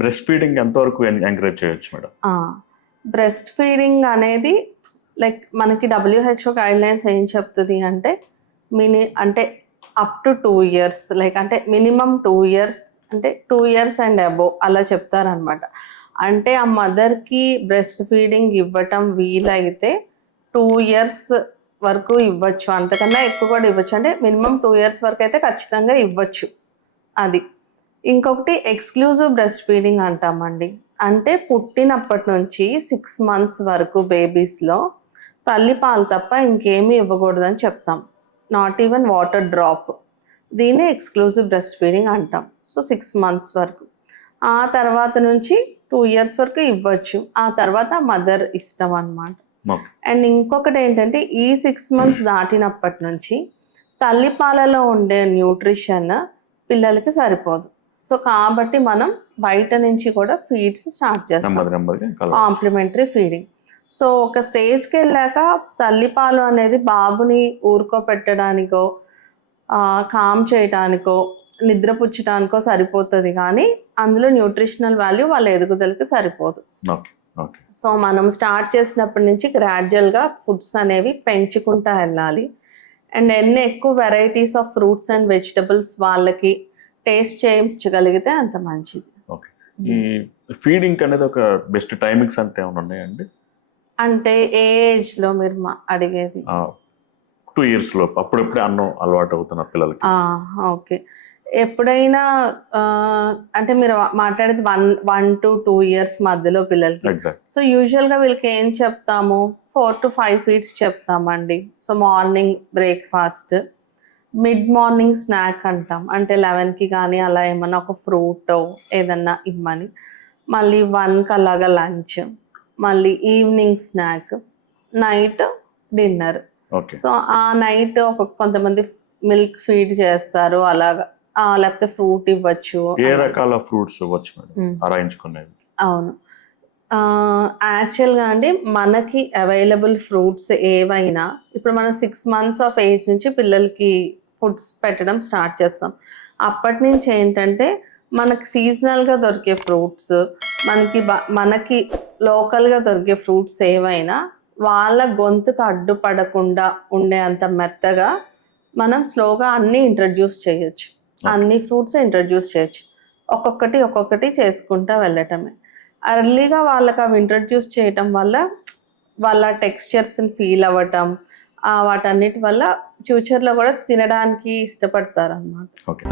Breast feeding ఎంతవరకు encourage చేయొచ్చు madam? Breast feeding అనేది లైక్ మనకి WHO గైడ్ లైన్స్ ఏం చెప్తుంది అంటే అంటే అప్ టు 2 years, లైక్ అంటే మినిమం 2 years, అంటే 2 years అండ్ అబోవ్ అలా చెప్తారనమాట. అంటే ఆ మదర్కి బ్రెస్ట్ ఫీడింగ్ ఇవ్వటం వీలైతే 2 years వరకు ఇవ్వచ్చు, అంతకన్నా ఎక్కువ కూడా ఇవ్వచ్చు. అంటే మినిమం 2 years వరకు అయితే ఖచ్చితంగా ఇవ్వచ్చు. అది ఇంకొకటి ఎక్స్క్లూజివ్ బ్రెస్ట్ ఫీడింగ్ అంటామండి. అంటే పుట్టినప్పటి నుంచి 6 months వరకు బేబీస్లో తల్లి పాలు తప్ప ఇంకేమీ ఇవ్వకూడదని చెప్తాం. Not even water drop. దీన్ని ఎక్స్క్లూజివ్ బ్రెస్ట్ ఫీడింగ్ అంటాం. సో 6 months వరకు. ఆ తర్వాత నుంచి 2 years వరకు ఇవ్వచ్చు. ఆ తర్వాత మదర్ ఇష్టం అన్నమాట. అండ్ ఇంకొకటి ఏంటంటే ఈ 6 months దాటినప్పటి నుంచి తల్లి పాలలో ఉండే న్యూట్రిషన్ పిల్లలకి సరిపోదు. సో కాబట్టి మనం బయట నుంచి కూడా ఫీడ్స్ స్టార్ట్ చేస్తాం, కాంప్లిమెంటరీ ఫీడింగ్. సో ఒక స్టేజ్కి వెళ్ళాక తల్లిపాలు అనేది బాబుని ఊరుకోపెట్టడానికో కామ్ చేయటానికో నిద్రపుచ్చడానికో సరిపోతుంది, కానీ అందులో న్యూట్రిషనల్ వాల్యూ వాళ్ళ ఎదుగుదలకి సరిపోదు. సో మనం స్టార్ట్ చేసినప్పటి నుంచి గ్రాడ్యువల్గా ఫుడ్స్ అనేవి పెంచుకుంటూ వెళ్ళాలి. అండ్ ఎన్ని ఎక్కువ varieties of fruits and vegetables వాళ్ళకి టేస్ట్ చేయించగలిగితే అంత మంచిది. ఈ ఫీడింగ్ అనేది ఒక బెస్ట్ టైమింగ్స్ అంటే ఏమైనా ఉన్నాయండి? అంటే ఏ ఏజ్లో మీరు అడిగేది? 2 years లోపు, అప్పుడప్పుడే అన్నం అలవాటు అవుతున్న పిల్లలకి. ఓకే. ఎప్పుడైనా అంటే మీరు మాట్లాడేది 1 to 2 years మధ్యలో పిల్లలకి. సో యూజువల్గా వీళ్ళకి ఏం చెప్తాము, 4 to 5 feeds చెప్తామండి. So morning breakfast, mid morning snack అంటాం, అంటే 11కి కానీ అలా ఏమన్నా ఒక ఫ్రూటో ఏదన్నా ఇమ్మని, మళ్ళీ 1కి అలాగా లంచ్, మళ్ళీ evening snack, night dinner. So ఆ నైట్ కొంతమంది మిల్క్ ఫీడ్ చేస్తారు అలాగా, లేకపోతే ఫ్రూట్ ఇవ్వచ్చు. ఏ రకాల ఫ్రూట్స్ ఇవ్వచ్చు అరేంజ్కునేవి? అవును, యాక్చువల్గా అండి మనకి అవైలబుల్ ఫ్రూట్స్ ఏవైనా ఇప్పుడు మనం 6 months ఆఫ్ ఏజ్ నుంచి పిల్లలకి ఫుడ్స్ పెట్టడం స్టార్ట్ చేస్తాం. అప్పటి నుంచి ఏంటంటే మనకి సీజనల్గా దొరికే ఫ్రూట్స్, మనకి లోకల్గా దొరికే ఫ్రూట్స్ ఏవైనా వాళ్ళ గొంతుకు అడ్డుపడకుండా ఉండే అంత మెత్తగా మనం స్లోగా అన్నీ ఇంట్రడ్యూస్ చేయొచ్చు. అన్ని ఫ్రూట్స్ ఇంట్రడ్యూస్ చేయొచ్చు. ఒక్కొక్కటి చేసుకుంటూ వెళ్ళటమే. అర్లీగా వాళ్ళకి అవి ఇంట్రడ్యూస్ చేయటం వల్ల వాళ్ళ టెక్స్చర్స్ని ఫీల్ అవ్వటం, వాటన్నిటి వల్ల ఫ్యూచర్లో కూడా తినడానికి ఇష్టపడతారు అన్నమాట. ఓకే.